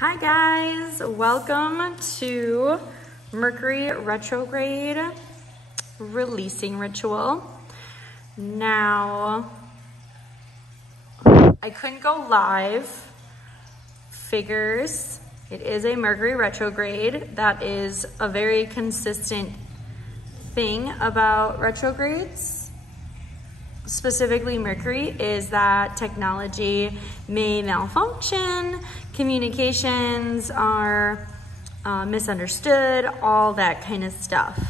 Hi guys, welcome to Mercury Retrograde Releasing Ritual. Now, I couldn't go live, figures. It is a Mercury retrograde. That is a very consistent thing about retrogrades. Specifically Mercury, is that technology may malfunction, communications are misunderstood, all that kind of stuff.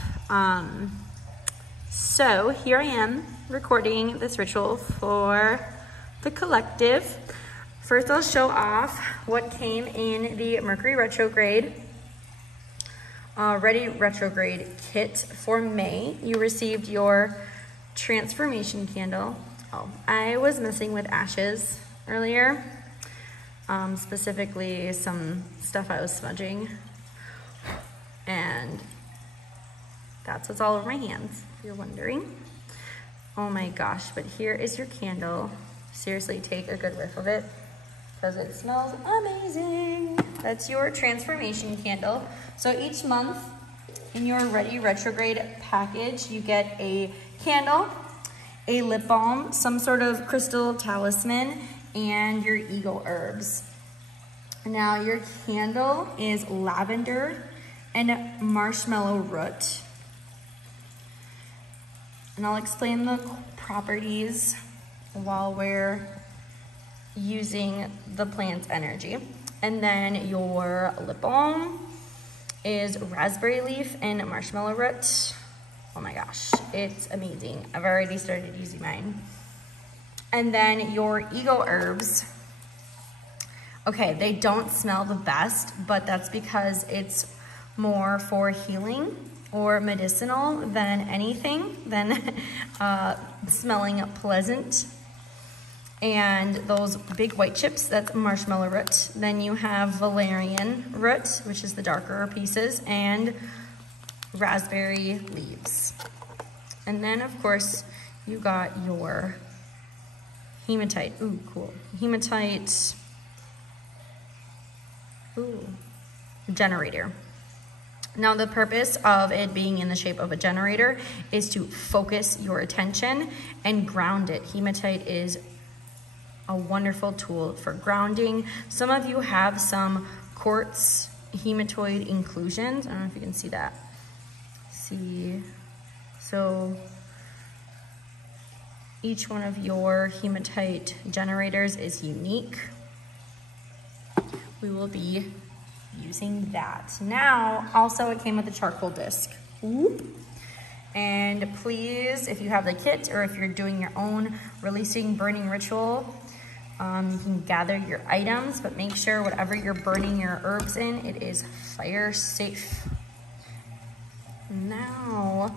So here I am recording this ritual for the collective. First I'll show off what came in the Mercury Retrograde Retrograde Kit for May. You received your transformation candle. Oh, I was messing with ashes earlier, specifically some stuff I was smudging, and that's what's all over my hands, if you're wondering. Oh my gosh, but here is your candle. Seriously, take a good whiff of it because it smells amazing. That's your transformation candle. So each month in your Ready Retrograde package, you get a candle, a lip balm, some sort of crystal talisman, and your ego herbs. Now your candle is lavender and marshmallow root. And I'll explain the properties while we're using the plant's energy. And then your lip balm is raspberry leaf and marshmallow root. Oh my gosh, it's amazing. I've already started using mine. And then your ego herbs. Okay, they don't smell the best, but that's because it's more for healing or medicinal than anything, than smelling pleasant. And those big white chips, that's marshmallow root. Then you have valerian root, which is the darker pieces, and raspberry leaves. And then of course you got your hematite. Ooh, cool. Hematite, ooh, generator. Now the purpose of it being in the shape of a generator is to focus your attention and ground it. Hematite is a wonderful tool for grounding. Some of you have some quartz hematoid inclusions. I don't know if you can see that. See, so each one of your hematite generators is unique. We will be using that. Now, also it came with a charcoal disc. Ooh. And please, if you have the kit or if you're doing your own releasing burning ritual, you can gather your items, but make sure whatever you're burning your herbs in, it is fire safe. Now,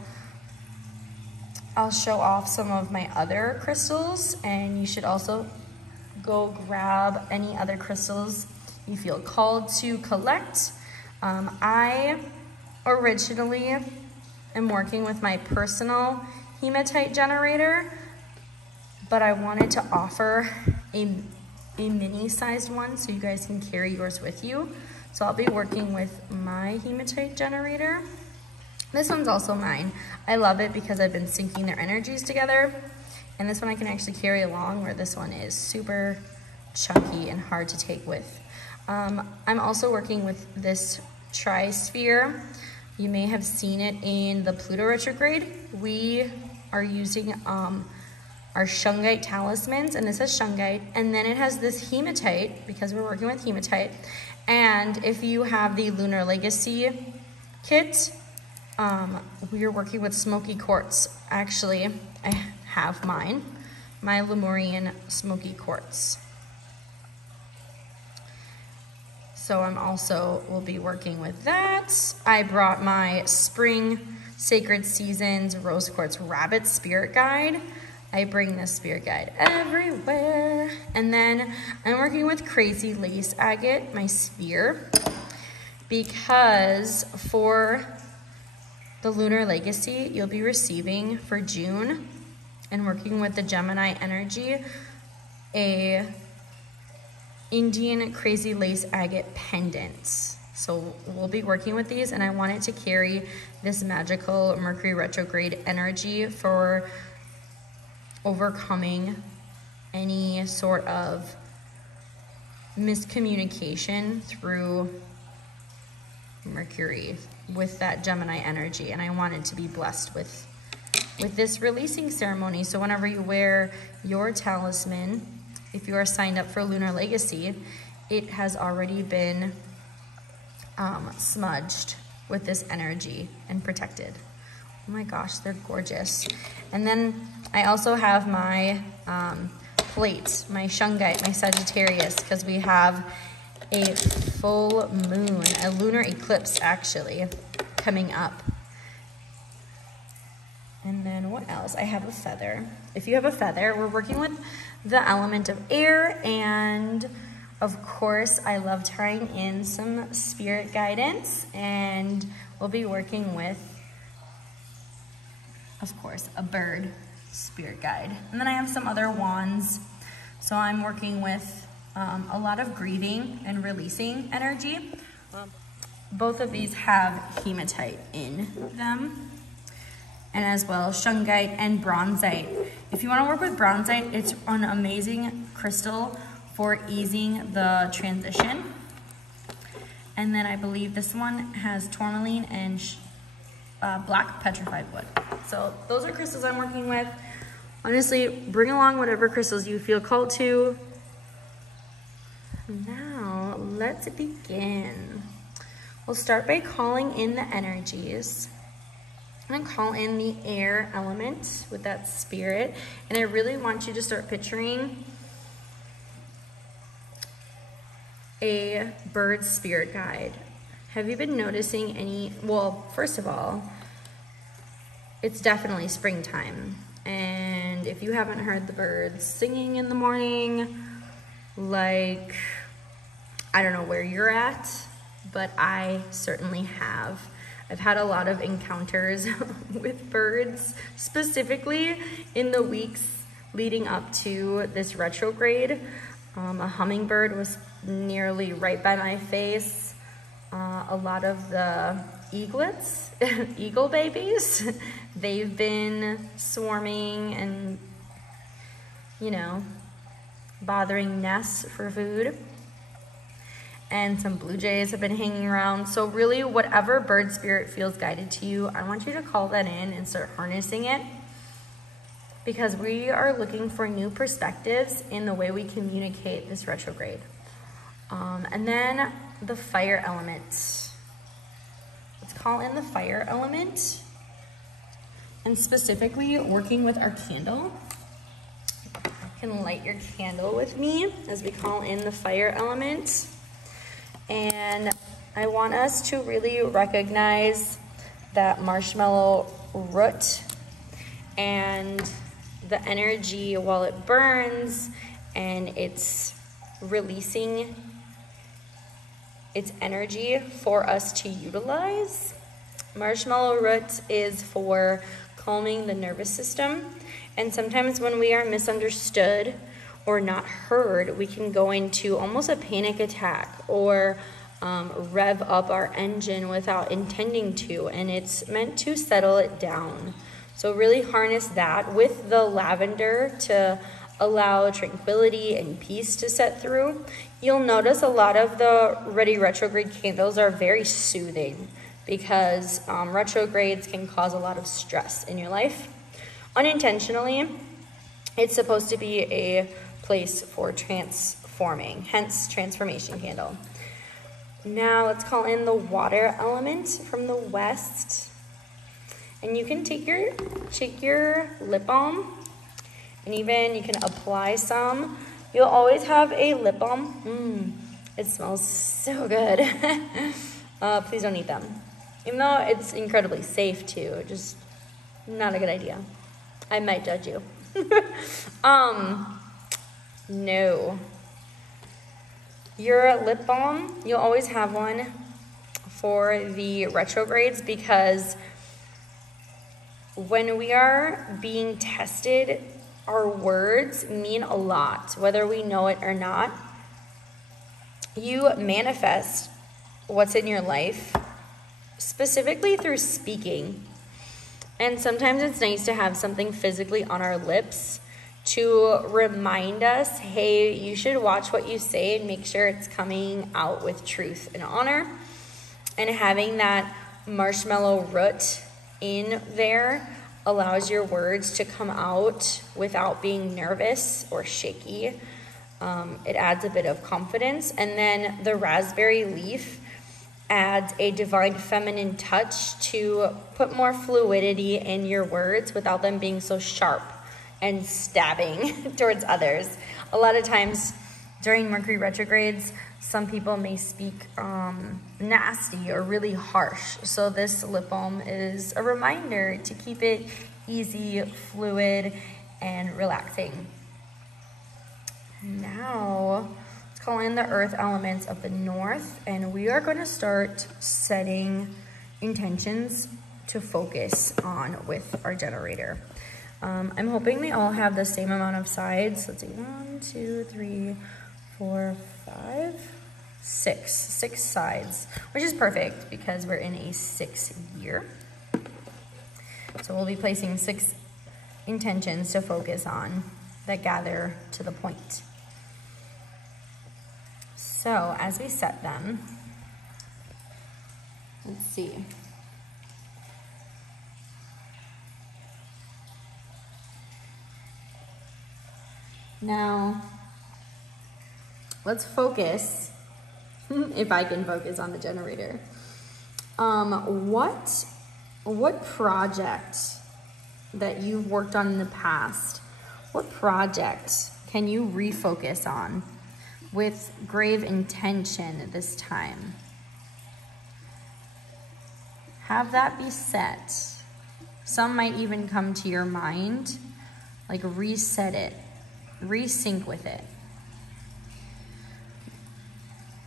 I'll show off some of my other crystals, and you should also go grab any other crystals you feel called to collect. I originally am working with my personal hematite generator, but I wanted to offer a mini-sized one so you guys can carry yours with you. So I'll be working with my hematite generator. This one's also mine. I love it because I've been syncing their energies together. And this one I can actually carry along, where this one is super chunky and hard to take with. I'm also working with this tri-sphere. You may have seen it in the Pluto retrograde. We are using our shungite talismans, and this is shungite, and then it has this hematite because we're working with hematite. And if you have the Lunar Legacy kit, we are working with smoky quartz. Actually, I have mine, my Lemurian smoky quartz. So I'm also will be working with that. I brought my Spring Sacred Seasons Rose Quartz Rabbit Spirit Guide. I bring this spirit guide everywhere. And then I'm working with Crazy Lace Agate, my sphere, because for the Lunar Legacy, you'll be receiving for June, and working with the Gemini energy, a Indian Crazy Lace Agate Pendant. So we'll be working with these, and I want it to carry this magical Mercury retrograde energy for overcoming any sort of miscommunication through Mercury with that Gemini energy. And I want it to be blessed with this releasing ceremony. So whenever you wear your talisman, if you are signed up for Lunar Legacy, it has already been smudged with this energy and protected. Oh my gosh, they're gorgeous. And then I also have my plate, my Shungite, my Sagittarius, because we have a full moon, a lunar eclipse actually, coming up. And then what else? I have a feather. If you have a feather, we're working with the element of air, and of course, I love tying in some spirit guidance, and we'll be working with, of course, a bird spirit guide. And then I have some other wands. So I'm working with a lot of grieving and releasing energy. Both of these have hematite in them, and as well shungite and bronzite. If you want to work with bronzite, it's an amazing crystal for easing the transition. And then I believe this one has tourmaline and black petrified wood. So those are crystals I'm working with. Honestly, bring along whatever crystals you feel called to. Now, let's begin. We'll start by calling in the energies. I'm gonna call in the air element with that spirit, and I really want you to start picturing a bird spirit guide. Have you been noticing any, well, first of all, it's definitely springtime, and if you haven't heard the birds singing in the morning, like, I don't know where you're at, but I certainly have. I've had a lot of encounters with birds, specifically in the weeks leading up to this retrograde. A hummingbird was nearly right by my face. A lot of the eaglets, eagle babies, they've been swarming and, you know, bothering nests for food. And some blue jays have been hanging around. So really, whatever bird spirit feels guided to you, I want you to call that in and start harnessing it, because we are looking for new perspectives in the way we communicate this retrograde. And then the fire element. Let's call in the fire element, and specifically working with our candle. You can light your candle with me as we call in the fire element. And I want us to really recognize that marshmallow root and the energy while it burns, and it's releasing its energy for us to utilize. Marshmallow root is for calming the nervous system, and sometimes when we are misunderstood or not heard, we can go into almost a panic attack or rev up our engine without intending to, and it's meant to settle it down. So really harness that with the lavender to allow tranquility and peace to set through. You'll notice a lot of the Ready Retrograde candles are very soothing, because retrogrades can cause a lot of stress in your life. Unintentionally, it's supposed to be a place for transforming, hence transformation candle. Now let's call in the water element from the west. And you can take your lip balm, and even you can apply some. You'll always have a lip balm. It smells so good. Please don't eat them. Even though it's incredibly safe too, just not a good idea. I might judge you. No. Your lip balm, you'll always have one for the retrogrades, because when we are being tested, our words mean a lot, whether we know it or not. You manifest what's in your life specifically through speaking. And sometimes it's nice to have something physically on our lips to remind us, hey, you should watch what you say and make sure it's coming out with truth and honor. And having that marshmallow root in there allows your words to come out without being nervous or shaky. It adds a bit of confidence. And then the raspberry leaf adds a divine feminine touch to put more fluidity in your words without them being so sharp and stabbing towards others. A lot of times during Mercury retrogrades, some people may speak nasty or really harsh. So this lip balm is a reminder to keep it easy, fluid, and relaxing. Now, let's call in the earth elements of the north, and we are going to start setting intentions to focus on with our generator. I'm hoping they all have the same amount of sides. Let's see, 1, 2, 3, 4, 5, 6. 6 sides, which is perfect because we're in a 6 year. So we'll be placing 6 intentions to focus on that gather to the point. So as we set them, let's see. Now, let's focus, if I can focus on the generator. What project that you've worked on in the past, what project can you refocus on with grave intention this time? Have that be set. Some might even come to your mind, like reset it, resync with it.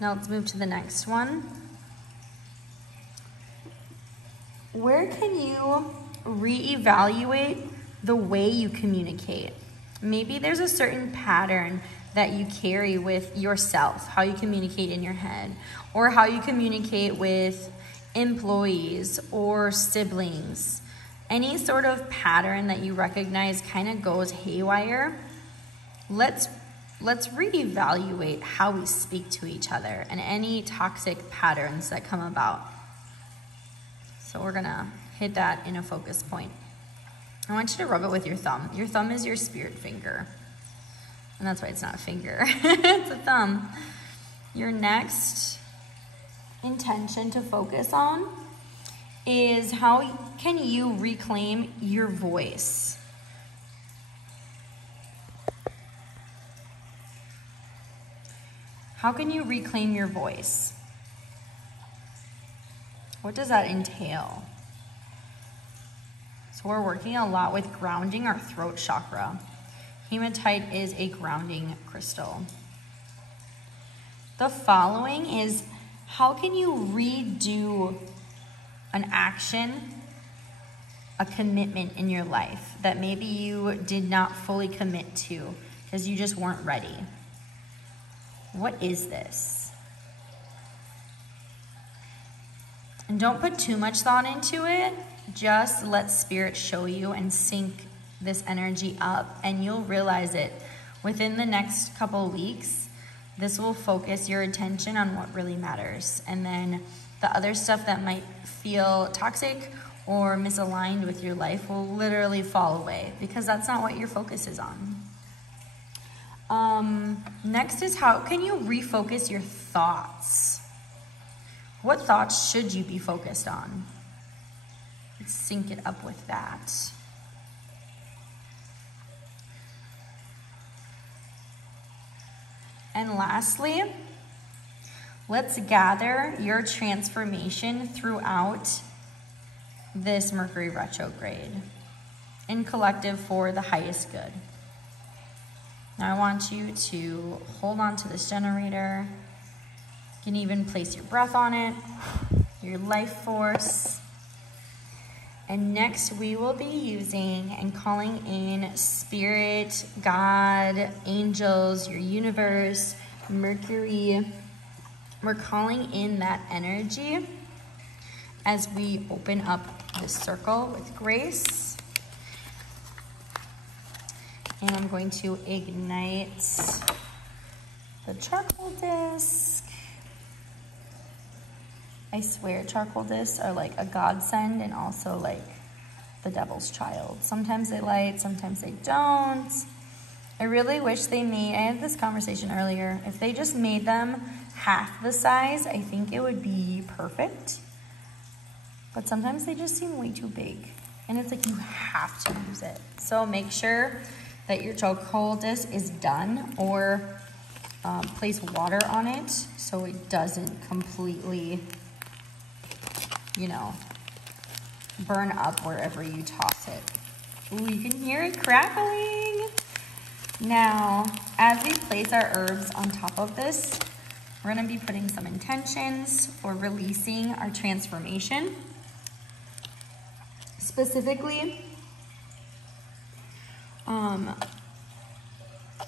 Now let's move to the next one. Where can you reevaluate the way you communicate? Maybe there's a certain pattern that you carry with yourself, how you communicate in your head, or how you communicate with employees or siblings. Any sort of pattern that you recognize kind of goes haywire. Let's reevaluate how we speak to each other and any toxic patterns that come about. So we're gonna hit that in a focus point. I want you to rub it with your thumb. Your thumb is your spirit finger. And that's why it's not a finger, it's a thumb. Your next intention to focus on is how can you reclaim your voice? How can you reclaim your voice? What does that entail? So we're working a lot with grounding our throat chakra. Hematite is a grounding crystal. The following is, how can you redo an action, a commitment in your life that maybe you did not fully commit to because you just weren't ready? What is this? And don't put too much thought into it. Just let spirit show you and sync this energy up, and you'll realize it within the next couple weeks. This will focus your attention on what really matters, and then the other stuff that might feel toxic or misaligned with your life will literally fall away because that's not what your focus is on. Next is, how can you refocus your thoughts? What thoughts should you be focused on? Let's sync it up with that. And lastly, let's gather your transformation throughout this Mercury retrograde in collective for the highest good. Now I want you to hold on to this generator. You can even place your breath on it, your life force. And next we will be using and calling in spirit, God, angels, your universe, Mercury, We're calling in that energy as we open up this circle with grace. And I'm going to ignite the charcoal disc. I swear charcoal discs are like a godsend and also like the devil's child. Sometimes they light, sometimes they don't. I really wish they made, I had this conversation earlier, if they just made them half the size, I think it would be perfect. But sometimes they just seem way too big. And it's like you have to use it. So make sure that your charcoal disc is done, or place water on it so it doesn't completely, you know, burn up wherever you toss it. Ooh, you can hear it crackling. Now, as we place our herbs on top of this, we're gonna be putting some intentions for releasing our transformation. Specifically,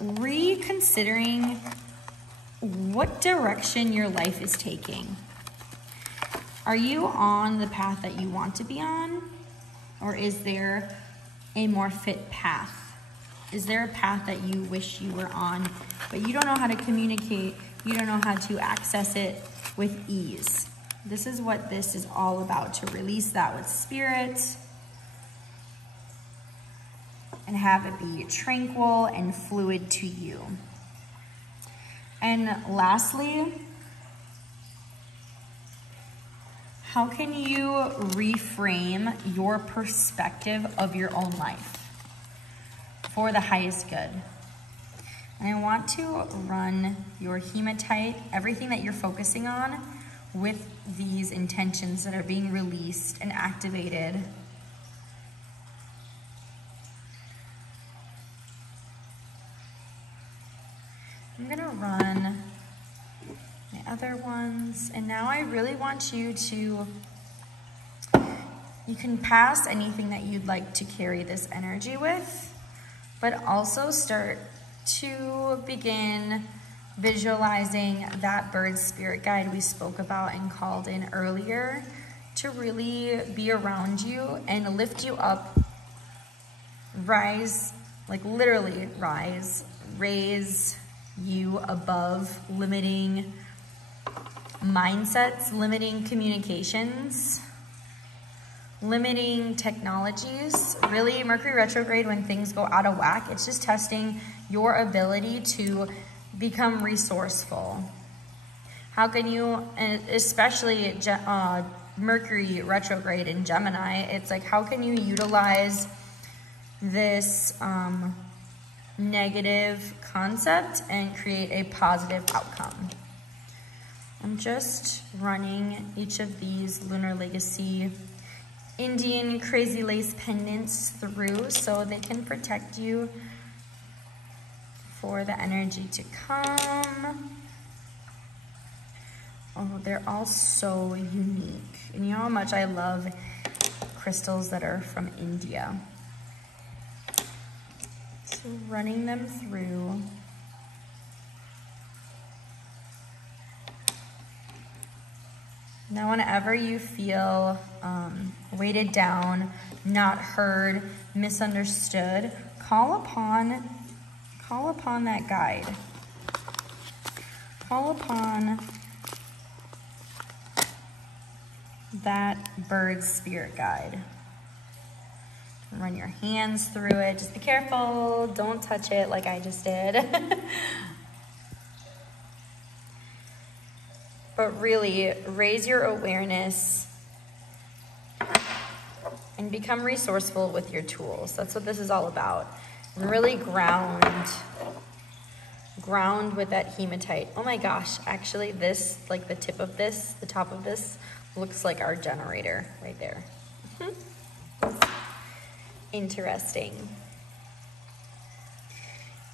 reconsidering what direction your life is taking. Are you on the path that you want to be on? Or is there a more fit path? Is there a path that you wish you were on, but you don't know how to communicate, you don't know how to access it with ease? This is what this is all about, to release that with spirit and have it be tranquil and fluid to you. And lastly, how can you reframe your perspective of your own life for the highest good? And I want to run your hematite, everything that you're focusing on, with these intentions that are being released and activated. I'm gonna run my other ones, and now I really want you to, you can pass anything that you'd like to carry this energy with, but also start to begin visualizing that bird spirit guide we spoke about and called in earlier to really be around you and lift you up, rise, like literally rise, raise you above limiting mindsets, limiting communications, limiting technologies. Really, Mercury retrograde, when things go out of whack, it's just testing your ability to become resourceful. How can you, and especially Mercury retrograde in Gemini, it's like, how can you utilize this negative concept and create a positive outcome? I'm just running each of these Lunar Legacy Indian crazy lace pendants through so they can protect you for the energy to come. Oh, they're all so unique. And you know how much I love crystals that are from India. So running them through. Now, whenever you feel weighted down, not heard, misunderstood, call upon that guide. Call upon that bird's spirit guide. Run your hands through it. Just be careful. Don't touch it like I just did. But really, raise your awareness and become resourceful with your tools. That's what this is all about. And really ground with that hematite. Oh my gosh, actually this, like the tip of this, the top of this, looks like our generator right there. Interesting.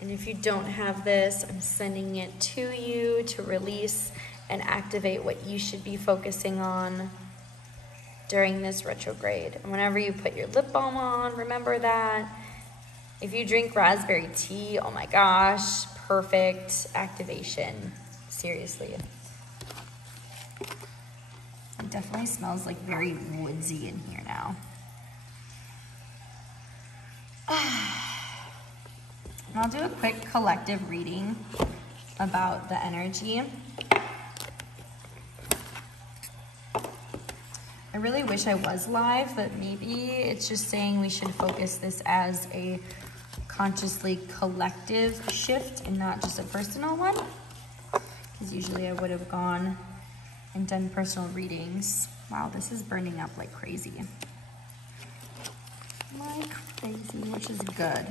And if you don't have this, I'm sending it to you to release and activate what you should be focusing on during this retrograde. And whenever you put your lip balm on, remember that. If you drink raspberry tea, oh my gosh, perfect activation. Seriously. definitely smells like very woodsy in here now. And I'll do a quick collective reading about the energy. I really wish I was live, but maybe it's just saying we should focus this as a consciously collective shift and not just a personal one. Because usually I would have gone and done personal readings. Wow, this is burning up like crazy. Like crazy, which is good.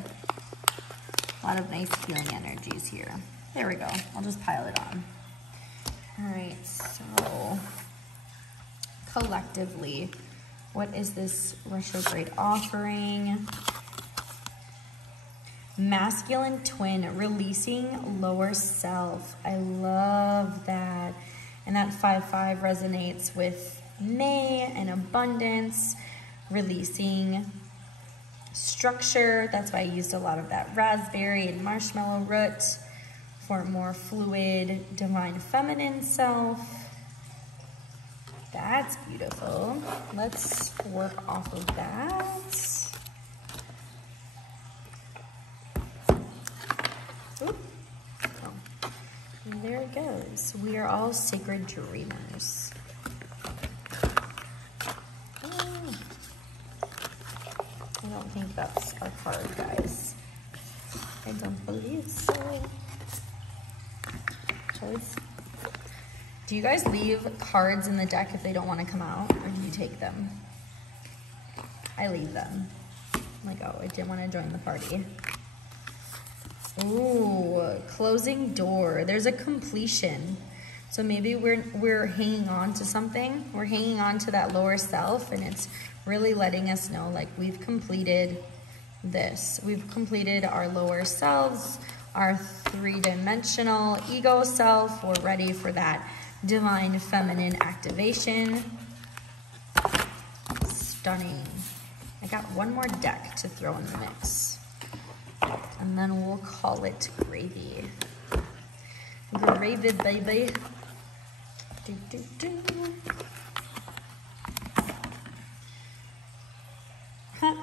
A lot of nice healing energies here. There we go. I'll just pile it on. All right, so collectively, what is this retrograde offering? Masculine twin, releasing lower self. I love that. And that 5-5 resonates with May and abundance, releasing structure. That's why I used a lot of that raspberry and marshmallow root for more fluid, divine feminine self. That's beautiful. Let's work off of that. Oop. Oh. And there it goes. We are all sacred dreamers. Oh. I don't think that's our card, guys. I don't believe so. Choice. Do you guys leave cards in the deck if they don't want to come out, or do you take them? I leave them. I'm like, oh, I didn't want to join the party. Ooh, closing door. There's a completion. So maybe we're hanging on to something. We're hanging on to that lower self, and it's really letting us know, like, we've completed this. We've completed our lower selves, our three-dimensional ego self. We're ready for that divine feminine activation. Stunning. I got one more deck to throw in the mix, and then we'll call it gravy. Gravy, baby. Do, do, do.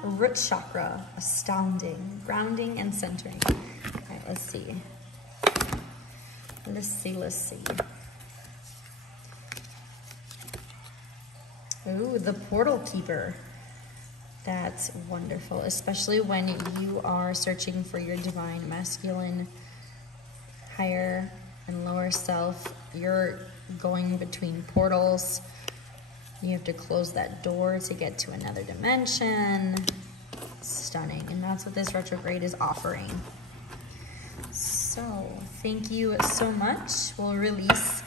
Root chakra, astounding, grounding and centering. All right, let's see. Let's see. Ooh, the portal keeper. That's wonderful, especially when you are searching for your divine masculine, higher and lower self. You're going between portals. You have to close that door to get to another dimension. Stunning, and that's what this retrograde is offering. So, thank you so much. We'll release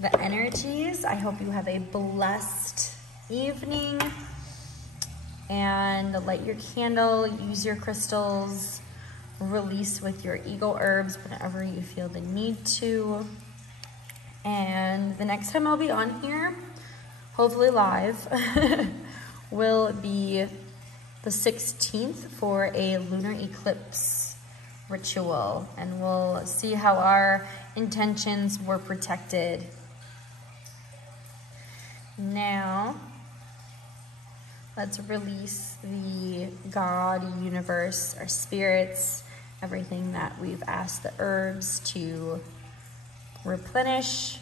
the energies. I hope you have a blessed evening, and light your candle, use your crystals, release with your ego herbs whenever you feel the need to. And the next time I'll be on here, hopefully live, will be the 16th for a lunar eclipse ritual, and we'll see how our intentions were protected. Now, let's release the God, universe, our spirits, everything that we've asked the herbs to replenish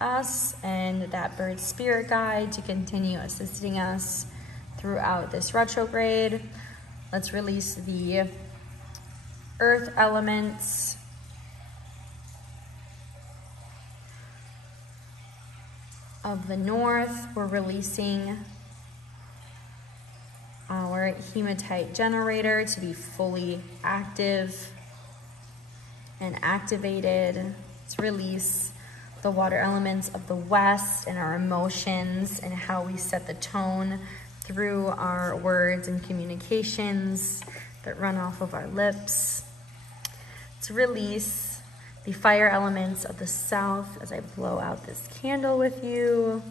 us, and that bird spirit guide to continue assisting us throughout this retrograde. Let's release the earth elements, of the north. We're releasing our hematite generator to be fully active and activated. Let's release the water elements of the west and our emotions and how we set the tone through our words and communications that run off of our lips. Let's release the fire elements of the south as I blow out this candle with you.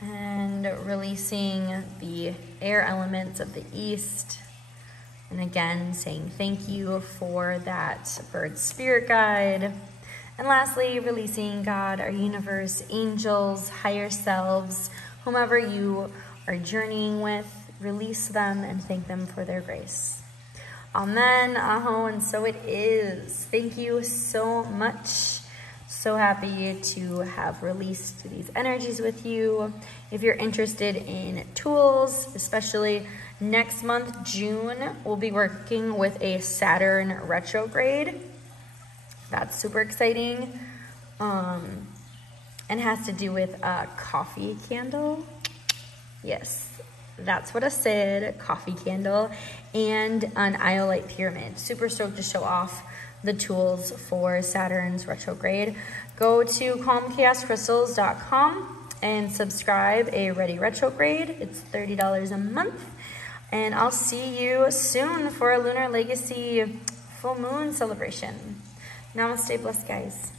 And releasing the air elements of the east. And again, saying thank you for that bird spirit guide. And lastly, releasing God, our universe, angels, higher selves, whomever you are journeying with, release them and thank them for their grace. Amen, aho, and so it is. Thank you so much. So happy to have released these energies with you. If you're interested in tools, especially next month, June, we'll be working with a Saturn retrograde. That's super exciting. And has to do with a coffee candle. Yes, that's what I said, coffee candle, and an iolite pyramid. Super stoked to show off the tools for Saturn's retrograde. Go to calmchaoscrystals.com and subscribe a Ready Retrograde. It's $30 a month. And I'll see you soon for a Lunar Legacy full moon celebration. Namaste, blessed guys.